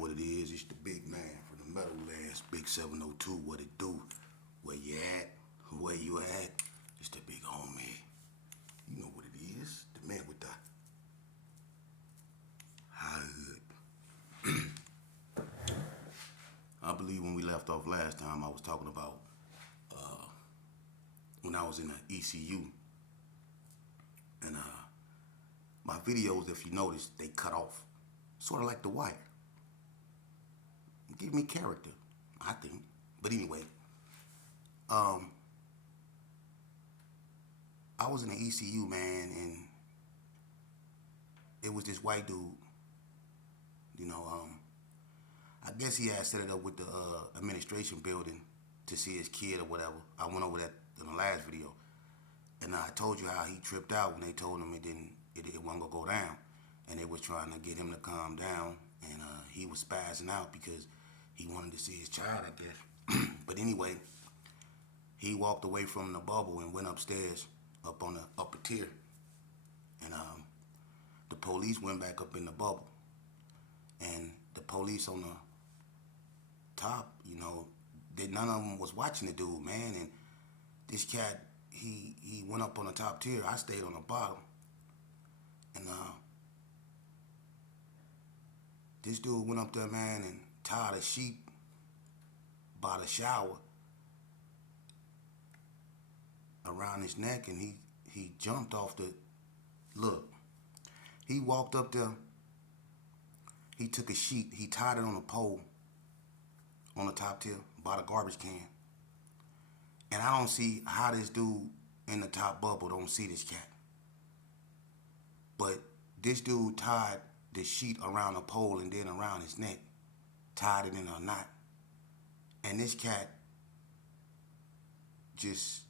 what it is. It's the big man from the Meadowlands, Big 702. What it do? Where you at? Where you at? It's the big homie. You know what it is. The man with the high hood. I believe when we left off last time, I was talking about when I was in the ECU. And my videos, if you notice, they cut off. Sort of like The Wire. Give me character, I think. But anyway, I was in the ECU, man, and it was this white dude. You know, I guess he had set it up with the administration building to see his kid or whatever. I went over that in the last video. And I told you how he tripped out when they told him it wasn't gonna go down, and they was trying to get him to calm down, and he was spazzing out because he wanted to see his child, I guess. But anyway, he walked away from the bubble and went upstairs, up on the upper tier, and the police went back up in the bubble, and the police on the top, you know, none of them was watching the dude, man, and this cat. He went up on the top tier. I stayed on the bottom. And this dude went up there, man, and tied a sheet by the shower around his neck, and he jumped off the... Look, he walked up there. He took a sheet. He tied it on a pole on the top tier by the garbage can. And I don't see how this dude in the top bubble don't see this cat. But this dude tied the sheet around a pole and then around his neck, tied it in a knot. And this cat just,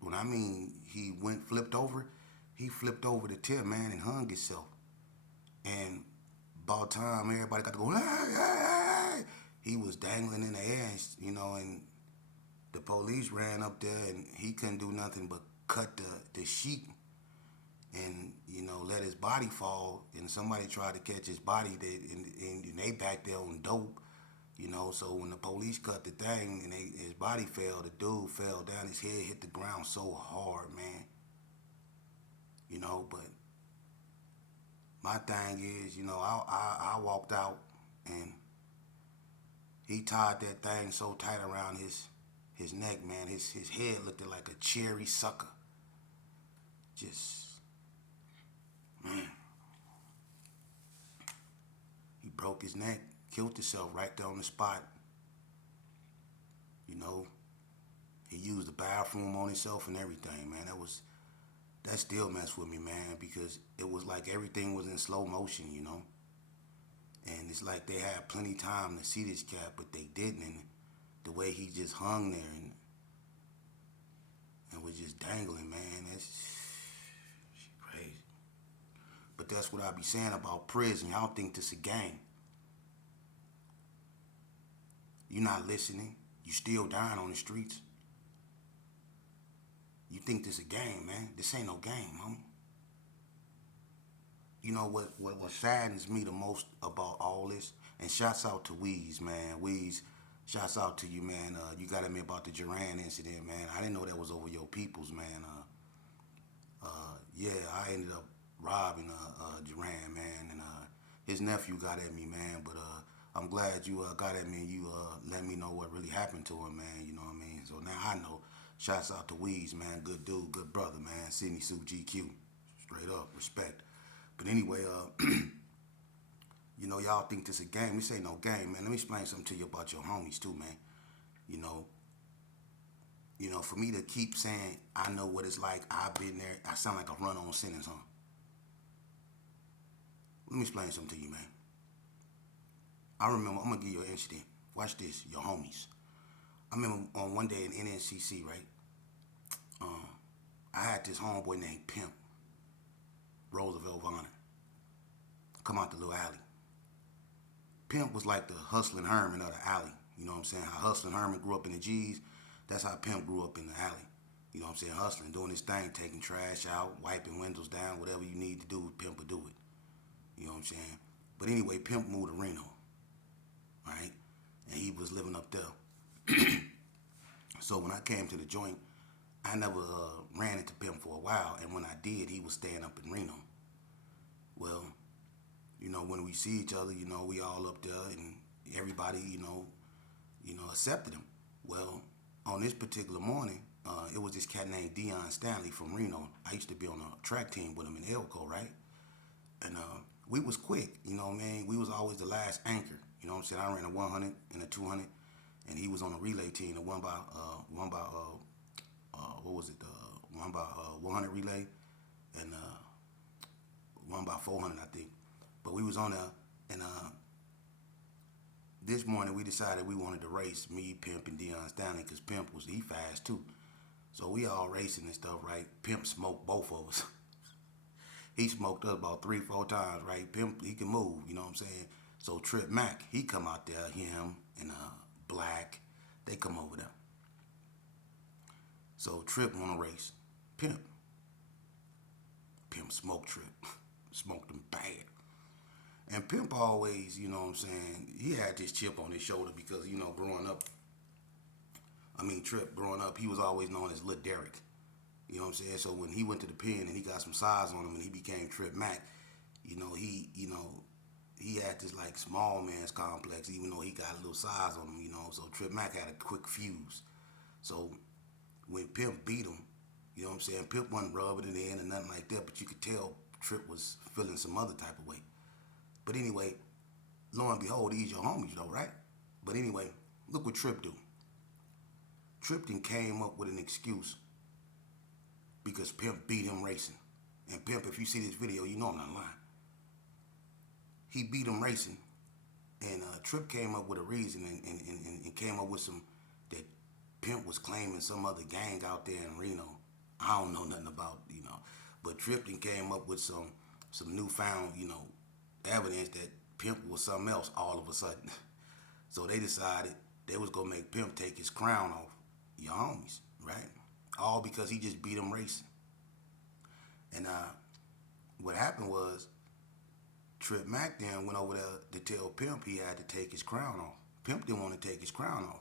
when I mean he flipped over, he flipped over the tier, man, and hung himself. And about time everybody got to go, hey, hey, hey. He was dangling in the air, you know, and the police ran up there, and he couldn't do nothing but cut the sheet and, you know, let his body fall. And somebody tried to catch his body, and they back there on dope, you know. So when the police cut the thing and his body fell, the dude fell down. His head hit the ground so hard, man. You know, but my thing is, you know, I walked out, and he tied that thing so tight around his neck, man. His head looked like a cherry sucker. Just, man. He broke his neck, killed himself right there on the spot. You know, he used the bathroom on himself and everything, man. That still messed with me, man, because it was like everything was in slow motion, you know. And it's like they had plenty of time to see this cat, but they didn't. And the way he just hung there and was just dangling, man, that's crazy. But that's what I be saying about prison. Y'all think this a game. You not listening. You still dying on the streets. You think this a game, man. This ain't no game, homie. You know what saddens me the most about all this? And shouts out to Weez, man. Weez, shouts out to you, man. You got at me about the Duran incident, man. I didn't know that was over your peoples, man. Yeah, I ended up robbing Duran, man. And his nephew got at me, man. But I'm glad you got at me and you let me know what really happened to him, man. You know what I mean? So now I know. Shouts out to Weez, man. Good dude, good brother, man. Sydney Sue GQ. Straight up, respect. But anyway, you know, y'all think this a game. This ain't no game, man. Let me explain something to you about your homies, too, man. You know, for me to keep saying, I know what it's like, I've been there, I sound like a run-on sentence, huh? Let me explain something to you, man. I remember, I'm going to give you an incident. Watch this, your homies. I remember on one day in NNCC, right? I had this homeboy named Pimp. Roosevelt Vonner. Come out the little alley. Pimp was like the Hustlin' Herman of the alley. You know what I'm saying? How Hustlin' Herman grew up in the G's, that's how Pimp grew up in the alley. You know what I'm saying? Hustling, doing his thing, taking trash out, wiping windows down, whatever you need to do, Pimp will do it. You know what I'm saying? But anyway, Pimp moved to Reno, right? And he was living up there. So when I came to the joint, I never ran into Pimp for a while, and when I did, he was staying up in Reno. Well, when we see each other, we all up there, and everybody, accepted him. Well, on this particular morning, it was this cat named Deion Stanley from Reno. I used to be on a track team with him in Elko, right? And we was quick, man. We was always the last anchor. You know what I'm saying? I ran a 100 and a 200, and he was on a relay team, the what was it? One by 100 relay, and one by 400, I think. But we was on there, and this morning we decided we wanted to race, me, Pimp, and Deion Stanley, because Pimp he fast too. So we all racing and stuff, right? Pimp smoked both of us. He smoked us about 3-4 times, right? Pimp, he can move, you know what I'm saying? So Trip Mack, he come out there, him and Black, they come over there. So Trip wanna race Pimp. Pimp smoked Trip. Smoked him bad. And Pimp always, you know what I'm saying, he had this chip on his shoulder because, Trip, growing up, he was always known as Lil Derek. You know what I'm saying? So when he went to the pen and he got some size on him and he became Trip Mack, he had this like small man's complex, even though he got a little size on him, So Trip Mack had a quick fuse. So when Pimp beat him, you know what I'm saying, Pimp wasn't rubbing it in or nothing like that, but you could tell Trip was feeling some other type of way. But anyway, lo and behold, these your homies though, right? But anyway, look what Trip do. Trip then came up with an excuse because Pimp beat him racing. And Pimp, if you see this video, you know I'm not lying. He beat him racing. And Trip came up with a reason and came up with some, that Pimp was claiming some other gang out there in Reno. I don't know nothing about, But Trip then came up with some newfound, evidence that Pimp was something else all of a sudden. So they decided they was gonna make Pimp take his crown off. Your homies, right? All because he just beat him racing. And what happened was Trip Mack then went over there to tell Pimp he had to take his crown off. Pimp didn't want to take his crown off.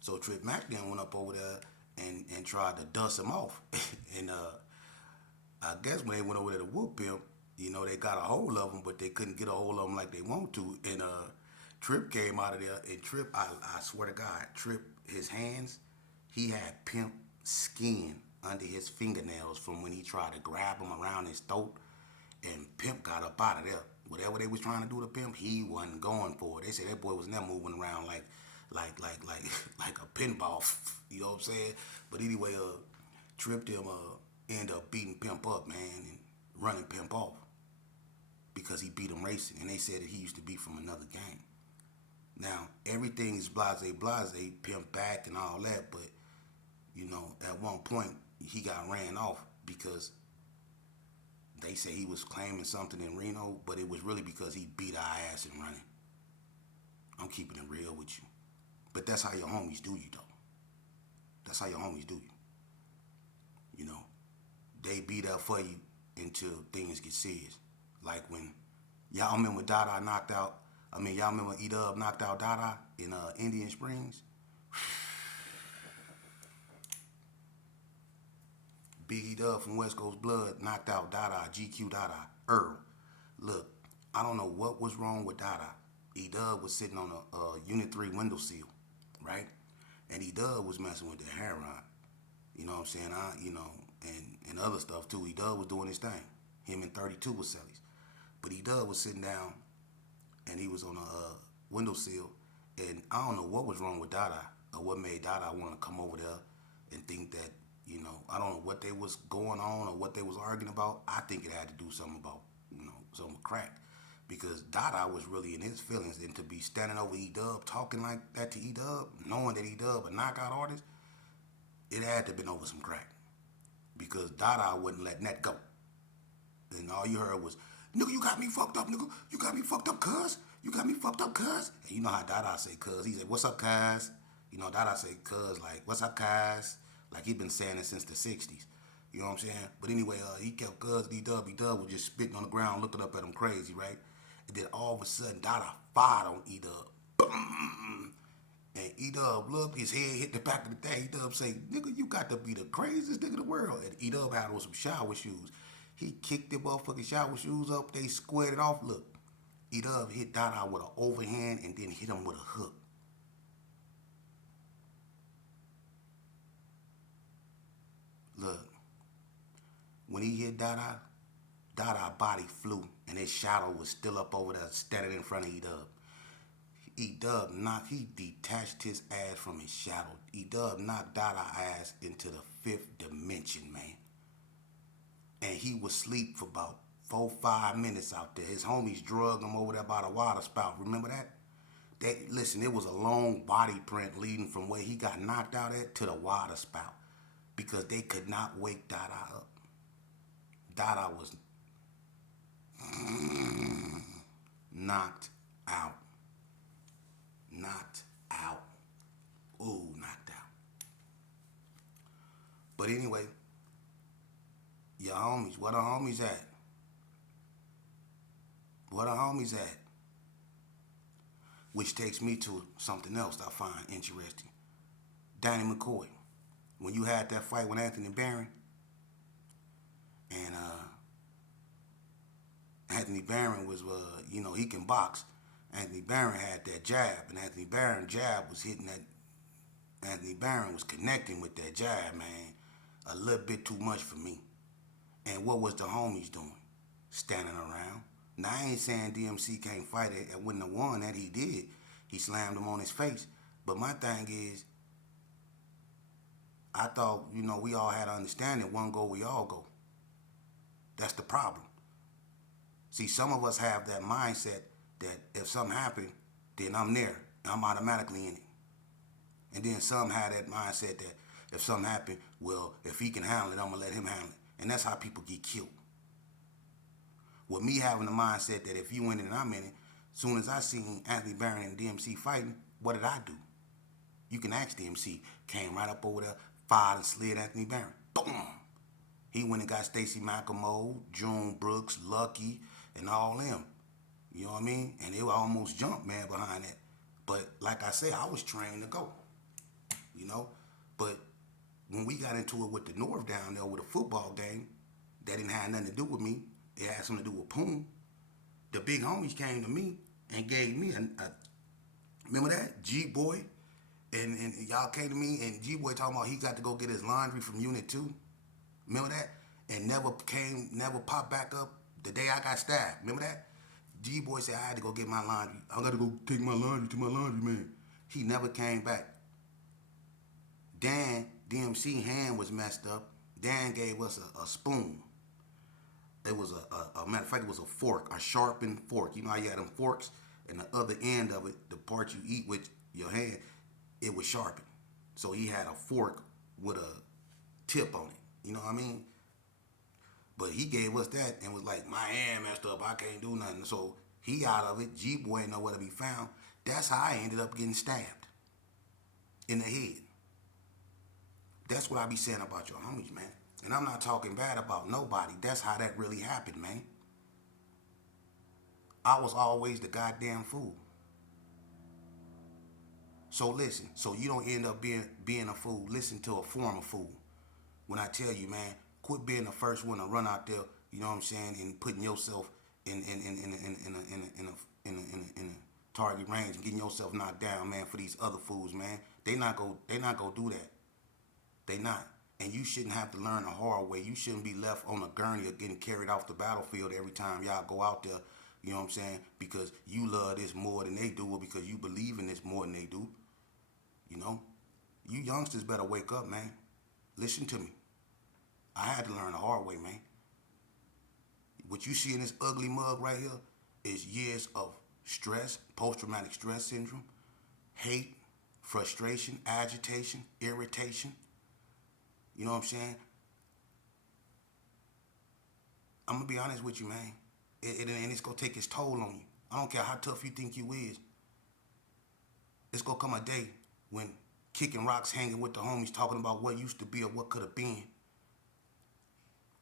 So Trip Mack then went up over there and tried to dust him off. And I guess when they went over there to whoop Pimp, they got a hold of him, but they couldn't get a hold of him like they want to. And Trip came out of there, and Trip, I swear to God, Trip, his hands, he had Pimp skin under his fingernails from when he tried to grab him around his throat, and Pimp got up out of there. Whatever they was trying to do to Pimp, he wasn't going for it. They said that boy was never moving around like a pinball. You know what I'm saying? But anyway, Trip them ended up beating Pimp up, man, and running Pimp off because he beat him racing, and they said that he used to be from another gang. Now, everything is blase, Pimp back and all that, but, at one point, he got ran off because they say he was claiming something in Reno, but it was really because he beat our ass in running. I'm keeping it real with you. But that's how your homies do you, though. That's how your homies do you. They beat up for you until things get serious. Like when y'all remember Dada knocked out, y'all remember E-Dub knocked out Dada in Indian Springs? Big E-Dub from West Coast Blood knocked out Dada, GQ Dada, Earl. Look, I don't know what was wrong with Dada. E-Dub was sitting on a Unit 3 window sill, right? And E-Dub was messing with the heroin. You know what I'm saying? And other stuff too. E-Dub was doing his thing. Him and 32 was sellies. But E-Dub was sitting down and he was on a windowsill, and I don't know what was wrong with Dada or what made Dada want to come over there and think that, I don't know what they was going on or what they was arguing about. I think it had to do something about, some crack. Because Dada was really in his feelings, and to be standing over E-Dub talking like that to E-Dub, knowing that E-Dub a knockout artist, it had to have been over some crack. Because Dada wouldn't let that go. And all you heard was, nigga, you got me fucked up, nigga. You got me fucked up, cuz. You got me fucked up, cuz. And you know how Dada say cuz. He said, what's up, cuz? Dada say cuz like, what's up, cuz? Like he been saying it since the 60s. You know what I'm saying? But anyway, he kept cuz, E-Dub was just spitting on the ground, looking up at him crazy, right? And then all of a sudden, Dada fired on E-Dub. Boom! And E-Dub looked, his head hit the back of the thing. E-Dub say, nigga, you got to be the craziest nigga in the world. And E-Dub had on some shower shoes. He kicked the motherfucking shower shoes up. They squared it off. Look, E-Dub hit Dada with an overhand and then hit him with a hook. Look, when he hit Dada, Dada body flew and his shadow was still up over there standing in front of E-Dub. E-Dub knocked, he detached his ass from his shadow. E-Dub knocked Dada ass into the fifth dimension, man. And he was asleep for about 4-5 minutes out there. His homies drugged him over there by the water spout. Remember that? Listen, it was a long body print leading from where he got knocked out at to the water spout because they could not wake Dada up. Dada was knocked out. Knocked out. Ooh, knocked out. But anyway, your homies, where the homies at? Where the homies at? Which takes me to something else I find interesting. Danny McCoy. When you had that fight with Anthony Barron, and Anthony Barron was, he can box. Anthony Barron had that jab, and Anthony Barron jab was hitting that. Anthony Barron was connecting with that jab, man, a little bit too much for me. And what was the homies doing? Standing around. Now, I ain't saying DMC can't fight it and wouldn't have won that. He did. He slammed him on his face. But my thing is, I thought, we all had an understanding. One go, we all go. That's the problem. See, some of us have that mindset that if something happened, then I'm there. I'm automatically in it. And then some have that mindset that if something happened, well, if he can handle it, I'm going to let him handle it. And that's how people get killed. With me having the mindset that if you in it and I'm in it, as soon as I seen Anthony Barron and DMC fighting, what did I do? You can ask DMC. Came right up over there, fired and slid Anthony Barron. Boom! He went and got Stacey McElmore, June Brooks, Lucky, and all them. You know what I mean? And they were almost jumped, man, behind that. But like I said, I was trained to go. But when we got into it with the North down there with a football game, that didn't have nothing to do with me. It had something to do with Poon. The big homies came to me and gave me remember that? G-Boy. And y'all came to me and G-Boy talking about he got to go get his laundry from Unit 2. Remember that? And never popped back up the day I got stabbed. Remember that? G-Boy said I had to go get my laundry. I got to go take my laundry to my laundry man. He never came back. Dan, DMC hand was messed up. Dan gave us a spoon. It was a matter of fact, it was a fork, a sharpened fork. You know how you had them forks, and the other end of it, the part you eat with your hand, it was sharpened. So he had a fork with a tip on it. You know what I mean? But he gave us that and was like, my hand messed up, I can't do nothing. So he out of it, G-Boy ain't nowhere to be found. That's how I ended up getting stabbed in the head. That's what I be saying about your homies, man. And I'm not talking bad about nobody. That's how that really happened, man. I was always the goddamn fool. So listen, so you don't end up being a fool. Listen to a former fool. When I tell you, man, quit being the first one to run out there, you know what I'm saying, and putting yourself in a target range and getting yourself knocked down, man, for these other fools, man. They not gonna do that. They not. And you shouldn't have to learn the hard way. You shouldn't be left on a gurney or getting carried off the battlefield every time y'all go out there, you know what I'm saying, because you love this more than they do or because you believe in this more than they do. You youngsters better wake up, man. Listen to me. I had to learn the hard way, man. What you see in this ugly mug right here is years of stress, post-traumatic stress syndrome, hate, frustration, agitation, irritation. You know what I'm saying? I'm going to be honest with you, man. And it's going to take its toll on you. I don't care how tough you think you is. It's going to come a day when kicking rocks, hanging with the homies, talking about what used to be or what could have been.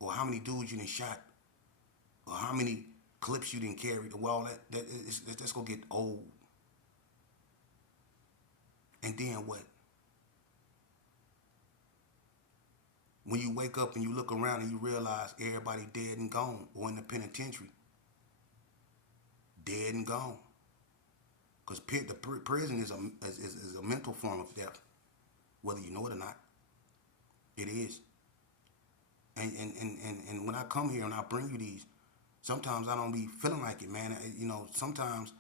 Or how many dudes you done shot. Or how many clips you didn't carry, well, that's gonna get old. And then what? When you wake up and you look around and you realize everybody dead and gone, or in the penitentiary, dead and gone. Because the prison is a mental form of death, whether you know it or not. It is. And when I come here and I bring you these, sometimes I don't be feeling like it, man. You know, sometimes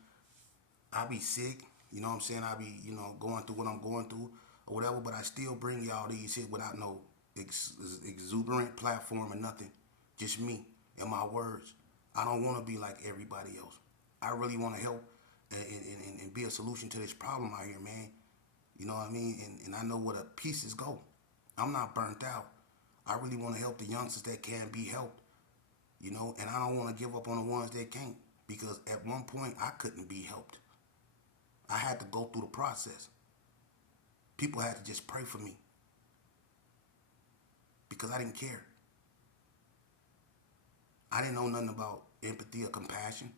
I be sick. You know what I'm saying? I be, going through what I'm going through or whatever, but I still bring y'all these shit without no exuberant platform or nothing. Just me and my words. I don't want to be like everybody else. I really want to help and be a solution to this problem out here, man. You know what I mean? And I know where the pieces go. I'm not burnt out. I really want to help the youngsters that can be helped, and I don't want to give up on the ones that can't, because at one point I couldn't be helped. I had to go through the process. People had to just pray for me because I didn't care. I didn't know nothing about empathy or compassion.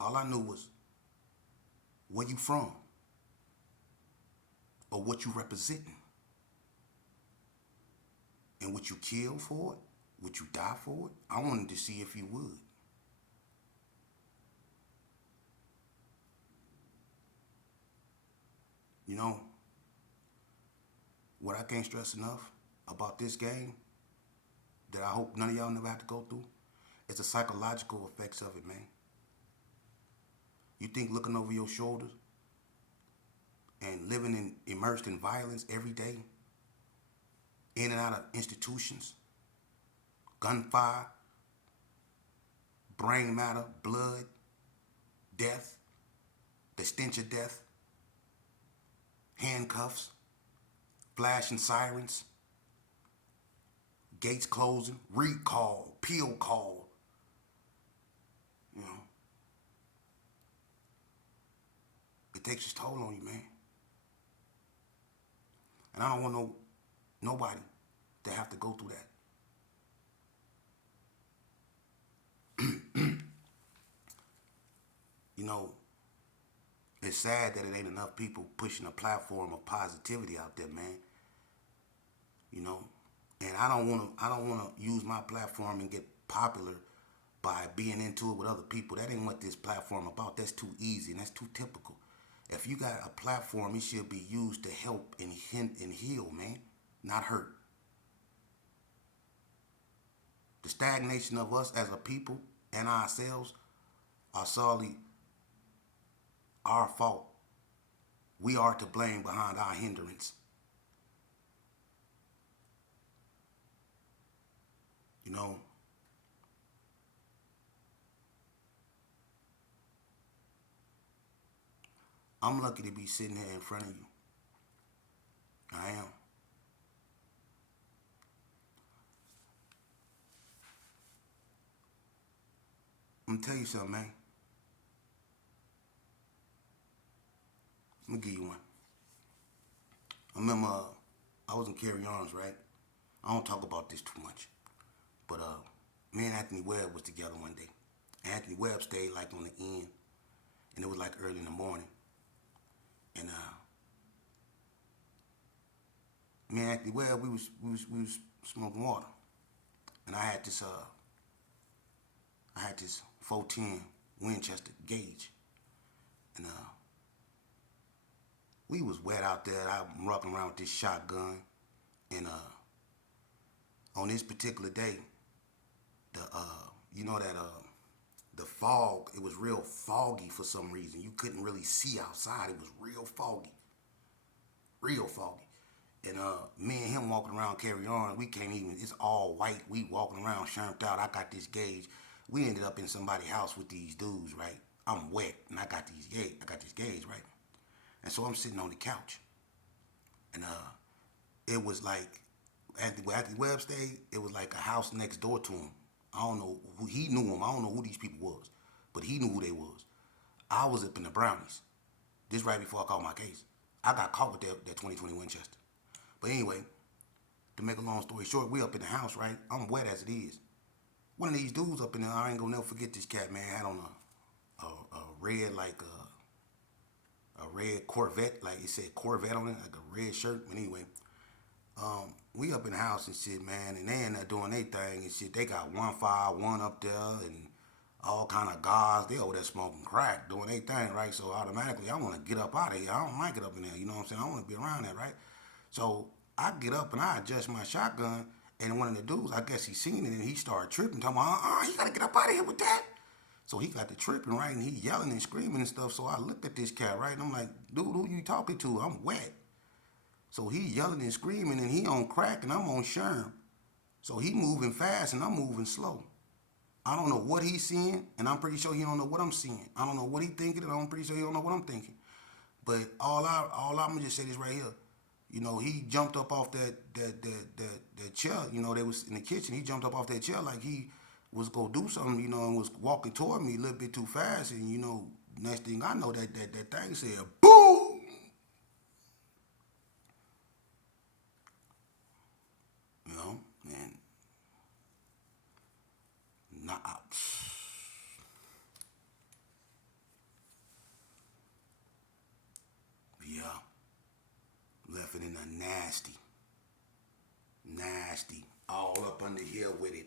All I knew was where you from or what you representing. And would you kill for it? Would you die for it? I wanted to see if you would. You know, what I can't stress enough about this game that I hope none of y'all never have to go through, it's the psychological effects of it, man. You think looking over your shoulders and living immersed in violence every day, in and out of institutions, gunfire, brain matter, blood, death, the stench of death, handcuffs, flashing sirens, gates closing, recall, peel call, it takes its toll on you, man. And I don't want nobody to have to go through that. It's sad that it ain't enough people pushing a platform of positivity out there, man. And I don't want to use my platform and get popular by being into it with other people. That ain't what this platform about. That's too easy and that's too typical. If you got a platform, it should be used to help and heal, man, not hurt. The stagnation of us as a people and ourselves are solely our fault. We are to blame behind our hindrance. I'm lucky to be sitting here in front of you. I am. I'm gonna tell you something, man. I'm gonna give you one. I remember I was in Carry Arms, right? I don't talk about this too much. But me and Anthony Webb was together one day. Anthony Webb stayed like on the end. And it was like early in the morning. And me and Anthony Webb, we was smoking water. And I had this 410 Winchester gauge. And we was wet out there. I'm rocking around with this shotgun. And on this particular day, the fog, it was real foggy for some reason. You couldn't really see outside. It was real foggy. Real foggy. And me and him walking around Carry On, we can't even, it's all white. We walking around shirmed out. I got this gauge. We ended up in somebody's house with these dudes, right? I'm wet and I got this gauge, right? And so I'm sitting on the couch. And it was like, where Anthony Webb stayed, it was like a house next door to him. I don't know who, he knew him. I don't know who these people was, but he knew who they was. I was up in the Brownies. This right before I called my case. I got caught with that 2020 Winchester. But anyway, to make a long story short, we up in the house, right? I'm wet as it is. one of these dudes up in there, I ain't gonna never forget this cat, man, had on a red, like a red Corvette, like it said Corvette on it, like a red shirt. But anyway, we up in the house and shit, man, and they in there doing their thing and shit. They got 151 up there and all kind of guys. They over there smoking crack, doing their thing, right? So automatically, I want to get up out of here. I don't like it up in there, you know what I'm saying? I want to be around that, right? So I get up and I adjust my shotgun, and one of the dudes, I guess he seen it and he started tripping, talking about, you gotta get up out of here with that. So he got the tripping, right? And he yelling and screaming and stuff. So I looked at this cat, right? And I'm like, dude, who you talking to? I'm wet. So he yelling and screaming and he on crack and I'm on sherm. So he moving fast and I'm moving slow. I don't know what he's seeing, and I'm pretty sure he don't know what I'm seeing. I don't know what he thinking, and I'm pretty sure he don't know what I'm thinking. But all I'm gonna just say this right here. You know, he jumped up off that chair. You know, they was in the kitchen. He jumped up off that chair like he was gonna do something. You know, and was walking toward me a little bit too fast. And you know, next thing I know, that thing said boom. You know, and nah, yeah, left it in a nasty, all up under here with it.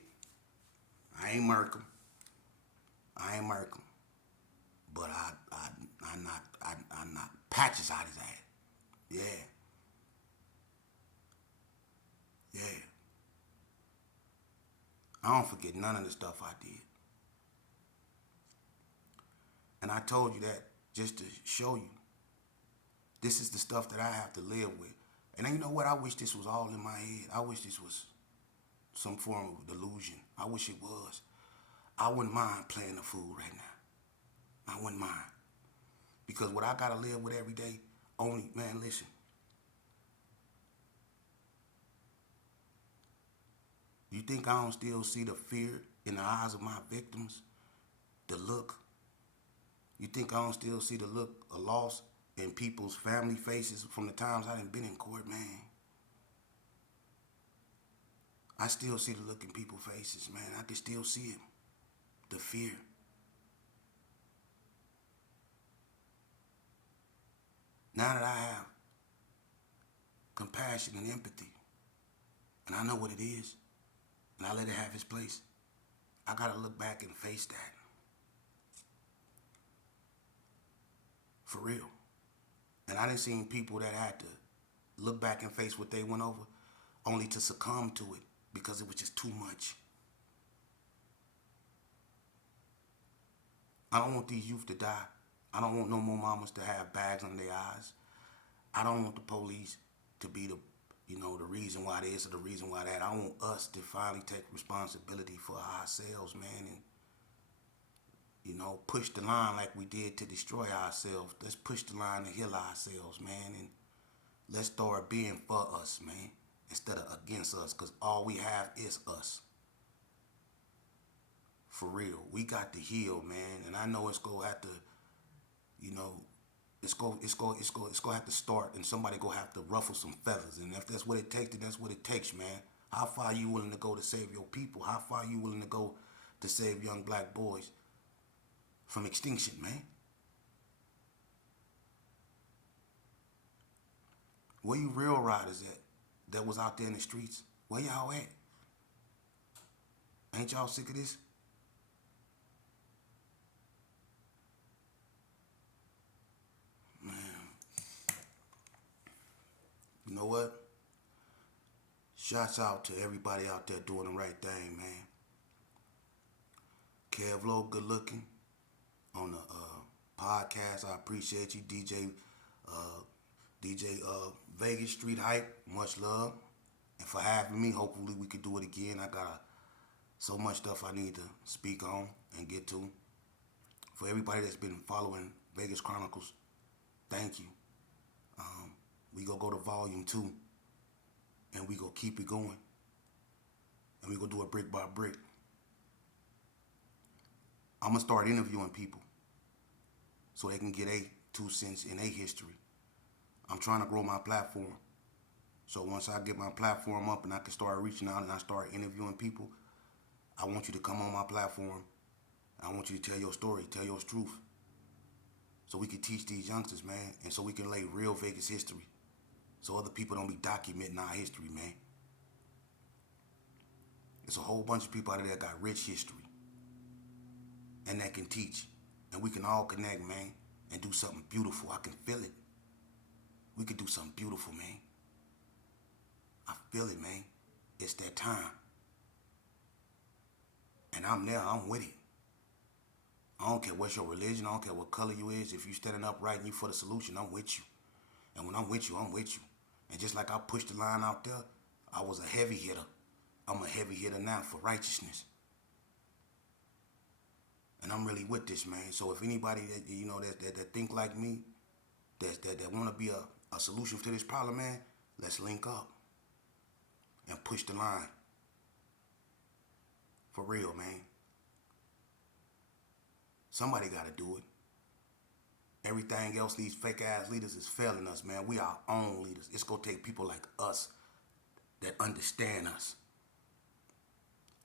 I ain't murk 'em. I ain't murk 'em. But I knocked patches out his ass. Yeah, yeah. I don't forget none of the stuff I did. And I told you that just to show you this is the stuff that I have to live with. And you know what? I wish this was all in my head. I wish this was some form of delusion. I wish it was. I wouldn't mind playing the fool right now. I wouldn't mind. Because what I gotta live with every day, only, man, listen. You think I don't still see the fear in the eyes of my victims? The look? You think I don't still see the look of loss in people's family faces from the times I done been in court, man? I still see the look in people's faces, man. I can still see it. The fear. Now that I have compassion and empathy, and I know what it is, and I let it have its place, I gotta look back and face that. For real. And I done seen people that had to look back and face what they went over only to succumb to it because it was just too much. I don't want these youth to die. I don't want no more mamas to have bags under their eyes. I don't want the police to be the reason why this or the reason why that. I want us to finally take responsibility for ourselves, man, and push the line like we did to destroy ourselves. Let's push the line to heal ourselves, man, and let's start being for us, man, instead of against us, because all we have is us. For real. We got to heal, man, and I know it's gonna have to, it's gonna have to start, and somebody gonna have to ruffle some feathers, and if that's what it takes, then that's what it takes, man. How far are you willing to go to save your people? How far are you willing to go to save young black boys from extinction, man? Where you real riders at that was out there in the streets? Where y'all at? Ain't y'all sick of this? Man, you know what? Shouts out to everybody out there doing the right thing, man. Kev Lowe, good looking on the podcast. I appreciate you, DJ Vegas Street Hype. Much love, and for having me. Hopefully we could do it again. I got so much stuff I need to speak on and get to. For everybody that's been following Vegas Chronicles, thank you. We gonna go to volume 2, and we gonna keep it going, and we gonna do it brick by brick. I'm gonna start interviewing people so they can get 2 cents in their history. I'm trying to grow my platform. So once I get my platform up and I can start reaching out and I start interviewing people, I want you to come on my platform. I want you to tell your story, tell your truth, so we can teach these youngsters, man, and so we can lay real Vegas history, so other people don't be documenting our history, man. There's a whole bunch of people out there that got rich history, and that can teach, and we can all connect, man, and do something beautiful. I can feel it. We could do something beautiful, man. I feel it, man. It's that time. And I'm there, I'm with it. I don't care what's your religion, I don't care what color you is. If you standing up right and you for the solution, I'm with you. And when I'm with you, I'm with you. And just like I pushed the line out there, I was a heavy hitter. I'm a heavy hitter now for righteousness. And I'm really with this, man. So if anybody that that think like me, that want to be a solution to this problem, man, let's link up and push the line. For real, man. Somebody got to do it. Everything else, these fake ass leaders is failing us, man. We are our own leaders. It's going to take people like us that understand us.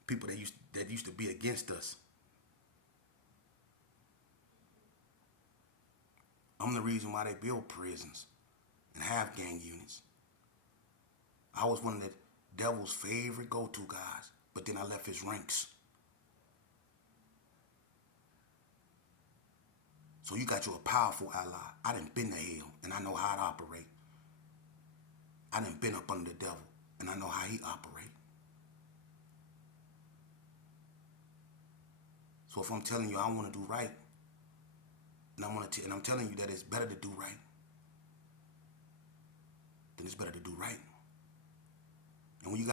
People that used to be against us. I'm the reason why they build prisons and have gang units. I was one of the devil's favorite go-to guys, but then I left his ranks. So you got you a powerful ally. I done been to hell, and I know how it operate. I done been up under the devil, and I know how he operate. So if I'm telling you I want to do right, and I'm telling you that it's better to do right, then it's better to do right. And when you got